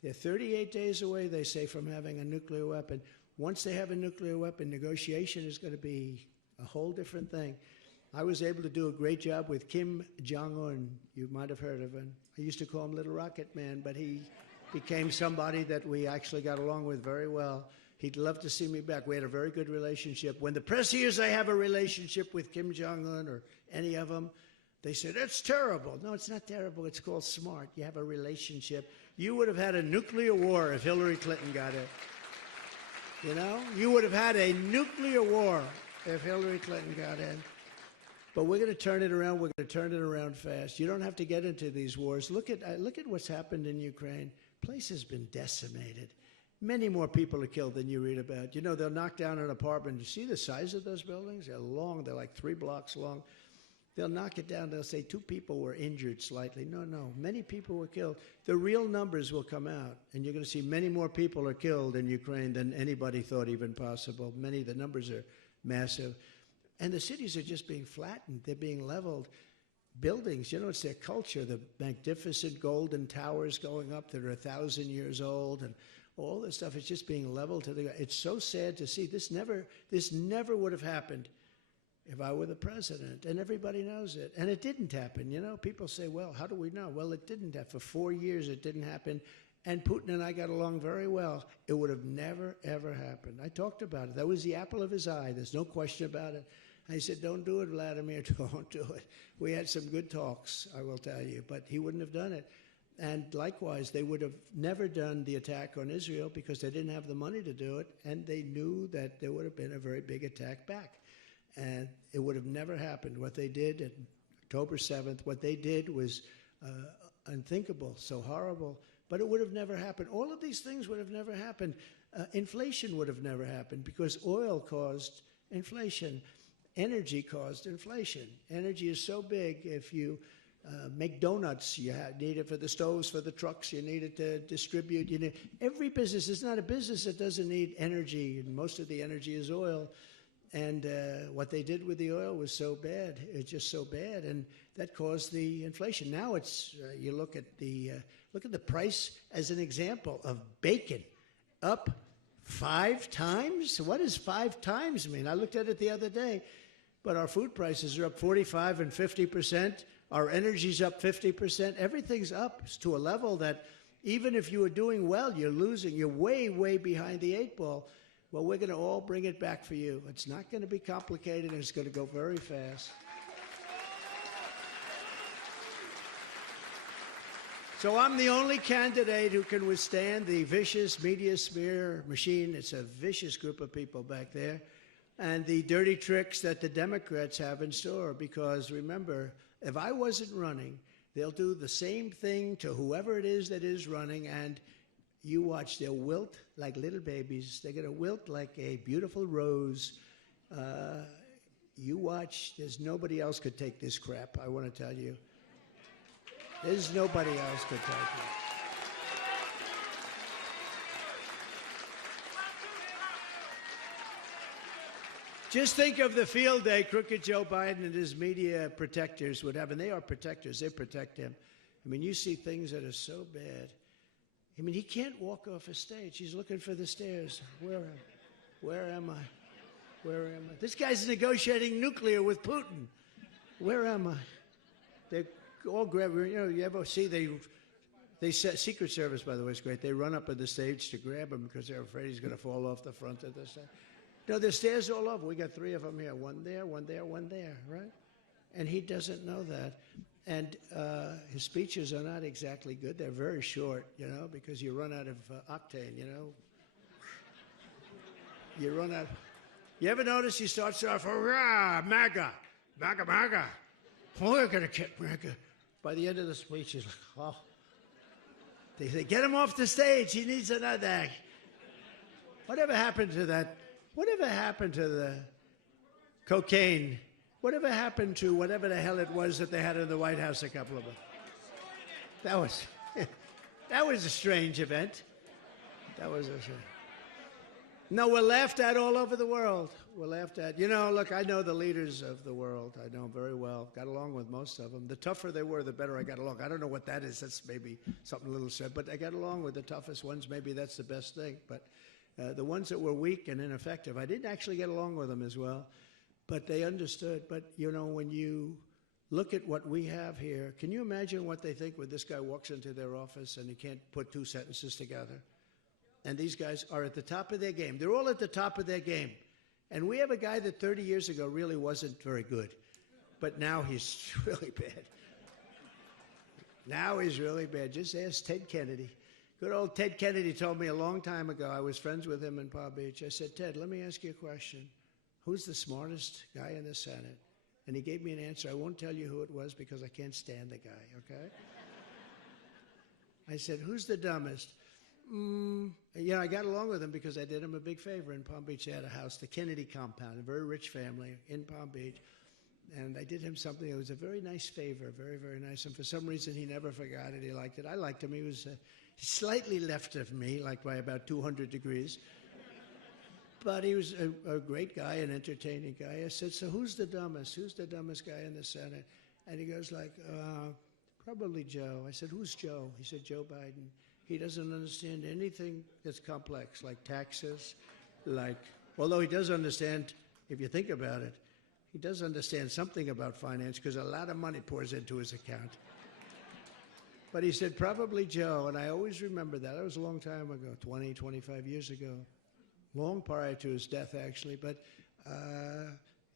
They're 38 days away, they say, from having a nuclear weapon. Once they have a nuclear weapon, negotiation is going to be a whole different thing. I was able to do a great job with Kim Jong-un. You might have heard of him. I used to call him Little Rocket Man, but he became somebody that we actually got along with very well. He'd love to see me back. We had a very good relationship. When the press hears I have a relationship with Kim Jong-un or any of them, they say, that's terrible. No, it's not terrible. It's called smart. You have a relationship. You would have had a nuclear war if Hillary Clinton got it. You know? You would have had a nuclear war if Hillary Clinton got in. But we're going to turn it around. We're going to turn it around fast. You don't have to get into these wars. Look at what's happened in Ukraine. The place has been decimated. Many more people are killed than you read about. You know, they'll knock down an apartment. You see the size of those buildings? They're long. They're like 3 blocks long. They'll knock it down. They'll say 2 people were injured slightly. No. Many people were killed. The real numbers will come out, and you're going to see many more people are killed in Ukraine than anybody thought even possible. The numbers are massive. And the cities are just being flattened. They're being leveled. Buildings, you know, it's their culture. The magnificent golden towers going up that are 1,000 years old and all this stuff is just being leveled to the ground. It's so sad to see. This never would have happened if I were the president, and everybody knows it. And it didn't happen, you know. People say, well, how do we know? Well, it didn't happen. For 4 years, it didn't happen. And Putin and I got along very well. It would have never, ever happened. I talked about it. That was the apple of his eye. There's no question about it. I said, don't do it, Vladimir. Don't do it. We had some good talks, I will tell you. But he wouldn't have done it. And likewise, they would have never done the attack on Israel because they didn't have the money to do it. And they knew that there would have been a very big attack back. And it would have never happened. What they did on October 7th, what they did was unthinkable, so horrible. But it would have never happened. All of these things would have never happened. Inflation would have never happened because oil caused inflation. Energy caused inflation. Energy is so big. If you make donuts, you need it for the stoves, for the trucks. You need it to distribute. Every business is not a business that doesn't need energy, and most of the energy is oil. And what they did with the oil was so bad. It's just so bad, and that caused the inflation. Now it's you look at the price as an example of bacon, up 5 times. What does 5 times mean? I looked at it the other day, but our food prices are up 45 and 50%. Our energy's up 50%. Everything's up to a level that even if you are doing well, you're losing. You're way, way behind the 8 ball. Well, we're going to all bring it back for you. It's not going to be complicated, and it's going to go very fast. So I'm the only candidate who can withstand the vicious media smear machine. It's a vicious group of people back there. And the dirty tricks that the Democrats have in store. Because remember, if I wasn't running, they'll do the same thing to whoever it is that is running, and you watch, they'll wilt like little babies. They're going to wilt like a beautiful rose. You watch, there's nobody else could take this crap, I want to tell you. There's nobody else could take it. Just think of the field day crooked Joe Biden and his media protectors would have, and they are protectors. They protect him. I mean, you see things that are so bad. I mean, he can't walk off a stage. He's looking for the stairs. Where am I? Where am I? This guy's negotiating nuclear with Putin. Where am I? They all grab, you ever see they set, Secret Service, by the way, is great. They run up on the stage to grab him because they're afraid he's going to fall off the front of the stage. No, there's stairs all over. We got 3 of them here. One there, one there, one there, right? And he doesn't know that. And his speeches are not exactly good. They're very short, because you run out of octane, You run out. You ever notice he starts off, hurrah, MAGA, MAGA, MAGA. We're going to kick MAGA. By the end of the speech, he's like, oh. They say, get him off the stage. He needs another. Whatever happened to that? Whatever happened to the cocaine? Whatever happened to whatever the hell it was that they had in the White House a couple of them? That was a strange event. That was a strange. No, we're laughed at all over the world. We're laughed at. Look, I know the leaders of the world. I know them very well. Got along with most of them. The tougher they were, the better I got along. I don't know what that is. That's maybe something a little sad. But I got along with the toughest ones. Maybe that's the best thing. But the ones that were weak and ineffective, I didn't actually get along with them as well. But they understood. But, when you look at what we have here, can you imagine what they think when this guy walks into their office and he can't put 2 sentences together? And these guys are at the top of their game. They're all at the top of their game. And we have a guy that 30 years ago really wasn't very good. But now he's really bad. Now he's really bad. Just ask Ted Kennedy. Good old Ted Kennedy told me a long time ago, I was friends with him in Palm Beach. I said, Ted, let me ask you a question. Who's the smartest guy in the Senate? And he gave me an answer. I won't tell you who it was because I can't stand the guy, okay? I said, who's the dumbest? I got along with him because I did him a big favor in Palm Beach. They had a house, the Kennedy compound, a very rich family in Palm Beach. And I did him something that was a very nice favor, very, very nice. And for some reason, he never forgot it. He liked it. I liked him. He was slightly left of me, like by about 200 degrees. But he was a great guy, an entertaining guy. I said, so who's the dumbest? Who's the dumbest guy in the Senate? And he goes like, probably Joe. I said, who's Joe? He said, Joe Biden. He doesn't understand anything that's complex, like taxes, although he does understand, if you think about it, he does understand something about finance because a lot of money pours into his account. But he said, probably Joe, and I always remember that. That was a long time ago, 20, 25 years ago, long prior to his death, actually. But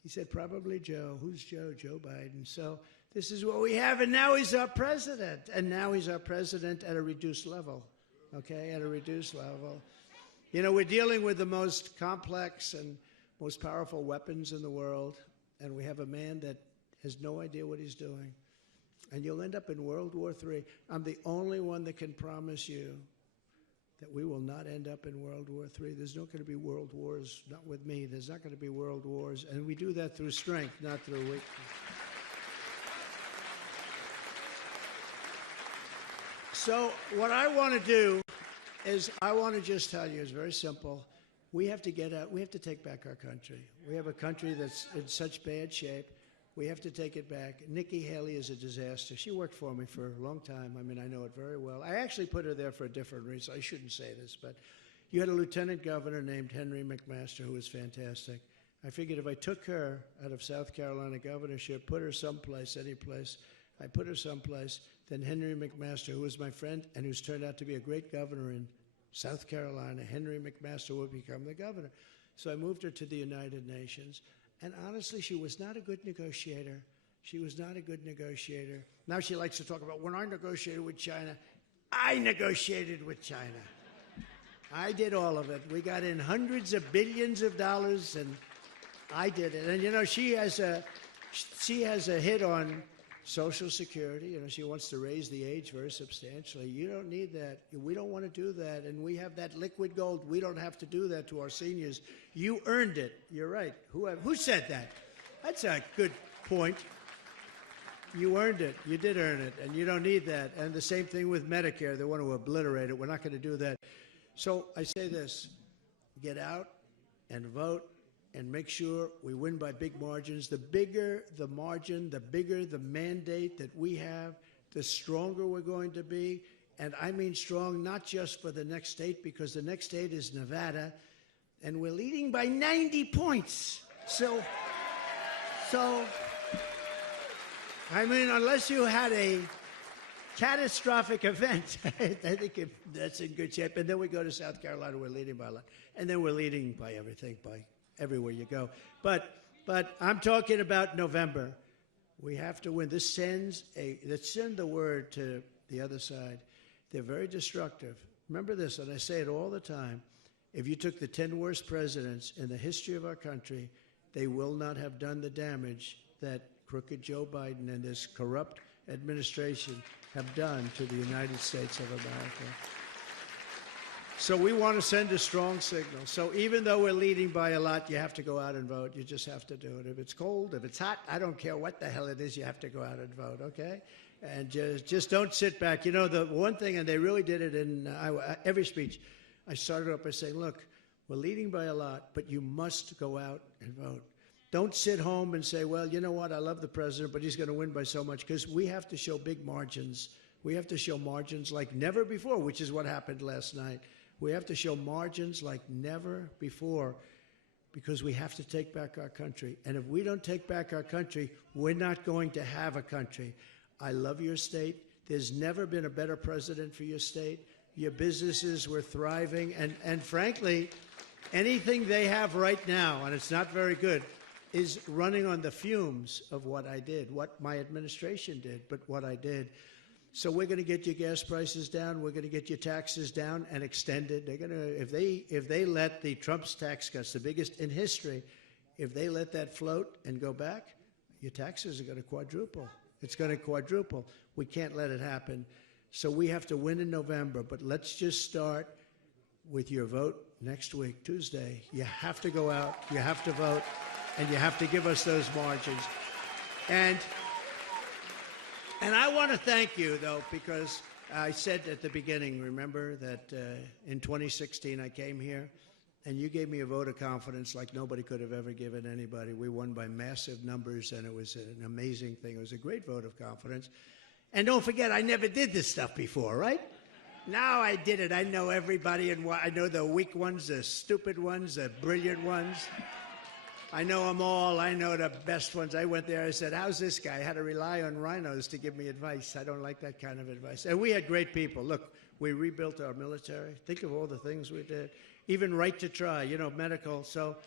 he said, probably Joe. Who's Joe? Joe Biden. So this is what we have, and now he's our president. And now he's our president at a reduced level, okay, at a reduced level. We're dealing with the most complex and most powerful weapons in the world, and we have a man that has no idea what he's doing. And you'll end up in World War III. I'm the only one that can promise you that we will not end up in World War III. There's not going to be world wars, not with me. There's not going to be world wars. And we do that through strength, not through weakness. So what I want to do is I want to just tell you, it's very simple. We have to get out. We have to take back our country. We have a country that's in such bad shape. We have to take it back. Nikki Haley is a disaster. She worked for me for a long time. I mean, I know it very well. I actually put her there for a different reason. I shouldn't say this, but you had a lieutenant governor named Henry McMaster who was fantastic. I figured if I took her out of South Carolina governorship, put her someplace, any place, I put her someplace, then Henry McMaster, who was my friend and who's turned out to be a great governor in South Carolina, Henry McMaster would become the governor. So I moved her to the United Nations. And honestly, she was not a good negotiator. She was not a good negotiator. Now she likes to talk about when I negotiated with China. I negotiated with China. I did all of it. We got in hundreds of billions of dollars, and I did it. And, she has a hit on Social Security. She wants to raise the age very substantially. You don't need that. We don't want to do that. And we have that liquid gold. We don't have to do that to our seniors. You earned it. You're right. Who said that? That's a good point. You earned it. You did earn it. And you don't need that. And the same thing with Medicare. They want to obliterate it. We're not going to do that. So I say this. Get out and vote. And make sure we win by big margins. The bigger the margin, the bigger the mandate that we have, the stronger we're going to be. And I mean strong not just for the next state, because the next state is Nevada. and we're leading by 90 points. So, I mean, unless you had a catastrophic event, I think that's in good shape. And then we go to South Carolina, we're leading by a lot. And then we're leading by everything, by everywhere you go. But I'm talking about November. We have to win. Let's send the word to the other side. They're very destructive. Remember this, and I say it all the time. If you took the 10 worst presidents in the history of our country, they will not have done the damage that crooked Joe Biden and this corrupt administration have done to the United States of America. So we want to send a strong signal. So even though we're leading by a lot, you have to go out and vote. You just have to do it. If it's cold, if it's hot, I don't care what the hell it is, you have to go out and vote, okay? And just don't sit back. You know, the one thing, and they really did it in Iowa, every speech, I started off by saying, look, we're leading by a lot, but you must go out and vote. Don't sit home and say, well, you know what, I love the president, but he's going to win by so much, because we have to show big margins. We have to show margins like never before, which is what happened last night. We have to show margins like never before, because we have to take back our country. And if we don't take back our country, we're not going to have a country. I love your state. There's never been a better president for your state. Your businesses were thriving. And frankly, anything they have right now, and it's not very good, is running on the fumes of what I did, what my administration did, but what I did. So we're going to get your gas prices down. We're going to get your taxes down and extended. They're going to, if they let the Trump's tax cuts, the biggest in history, if they let that float and go back, your taxes are going to quadruple. It's going to quadruple. We can't let it happen. So we have to win in November. But let's just start with your vote next week, Tuesday. You have to go out. You have to vote. And you have to give us those margins. And I want to thank you, though, because I said at the beginning, remember, that in 2016 I came here, and you gave me a vote of confidence like nobody could have ever given anybody. We won by massive numbers, and it was an amazing thing. It was a great vote of confidence. And don't forget, I never did this stuff before, right? Now I did it. I know everybody, and I know the weak ones, the stupid ones, the brilliant ones. I know them all. I know the best ones. I went there. I said, how's this guy? I had to rely on rhinos to give me advice. I don't like that kind of advice. And we had great people. Look, we rebuilt our military. Think of all the things we did. Even right to try, you know, medical. So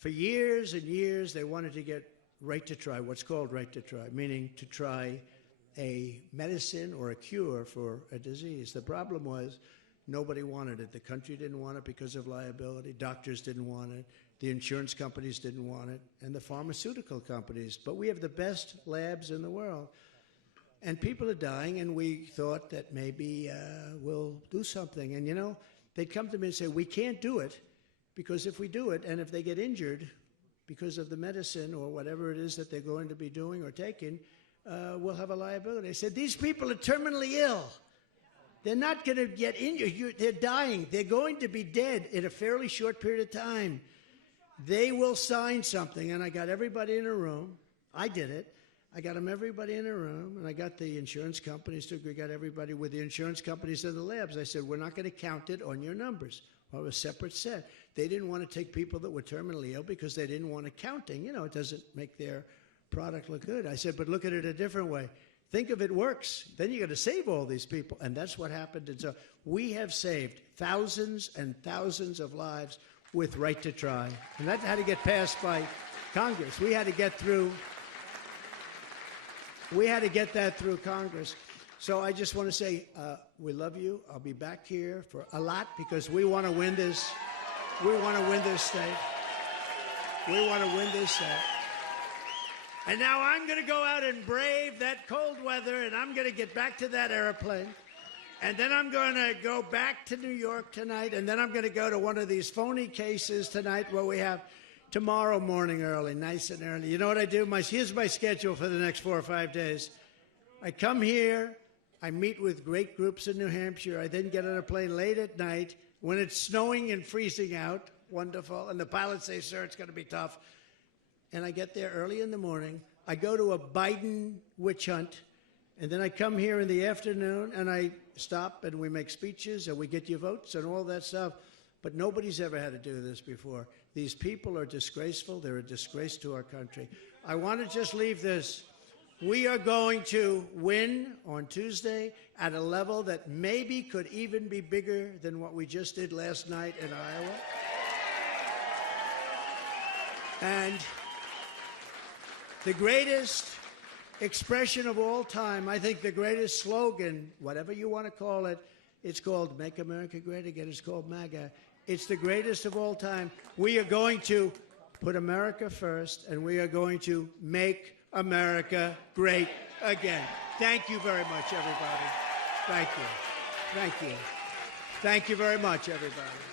for years and years, they wanted to get right to try, what's called right to try, meaning to try a medicine or a cure for a disease. The problem was nobody wanted it. The country didn't want it because of liability. Doctors didn't want it. The insurance companies didn't want it, and the pharmaceutical companies. But we have the best labs in the world. And people are dying, and we thought that maybe we'll do something. And, you know, they'd come to me and say, we can't do it, because if we do it, and if they get injured because of the medicine or whatever it is that they're going to be doing or taking, we'll have a liability. I said, these people are terminally ill. They're not going to get injured. They're dying. They're going to be dead in a fairly short period of time. They will sign something, and I got everybody in a room. I did it. I got everybody in a room, and I got the insurance companies too. We got everybody with the insurance companies and the labs. I said, we're not going to count it on your numbers. Well, it was a separate set. They didn't want to take people that were terminally ill because they didn't want accounting. You know, it doesn't make their product look good. I said, but look at it a different way. Think if it works, then you got to save all these people. And that's what happened. And so we have saved thousands and thousands of lives with right to try. And that had to get passed by Congress. We had to get that through Congress. So I just want to say, we love you. I'll be back here for a lot because we want to win this. We want to win this state. We want to win this state. And now I'm going to go out and brave that cold weather, and I'm going to get back to that airplane. And then I'm going to go back to New York tonight, and then I'm going to go to one of these phony cases tonight where we have tomorrow morning early, nice and early. You know what I do? Here's my schedule for the next 4 or 5 days. I come here. I meet with great groups in New Hampshire. I then get on a plane late at night when it's snowing and freezing out. Wonderful. And the pilots say, sir, it's going to be tough. And I get there early in the morning. I go to a Biden witch hunt. And then I come here in the afternoon, and I stop, and we make speeches, and we get your votes and all that stuff. but nobody's ever had to do this before. These people are disgraceful. They're a disgrace to our country. I want to just leave this. We are going to win on Tuesday at a level that maybe could even be bigger than what we just did last night in Iowa. And the greatest expression of all time, I think the greatest slogan, whatever you want to call it, it's called Make America Great Again. It's called MAGA. It's the greatest of all time. We are going to put America first, and we are going to make America great again. Thank you very much, everybody. Thank you. Thank you. Thank you very much, everybody.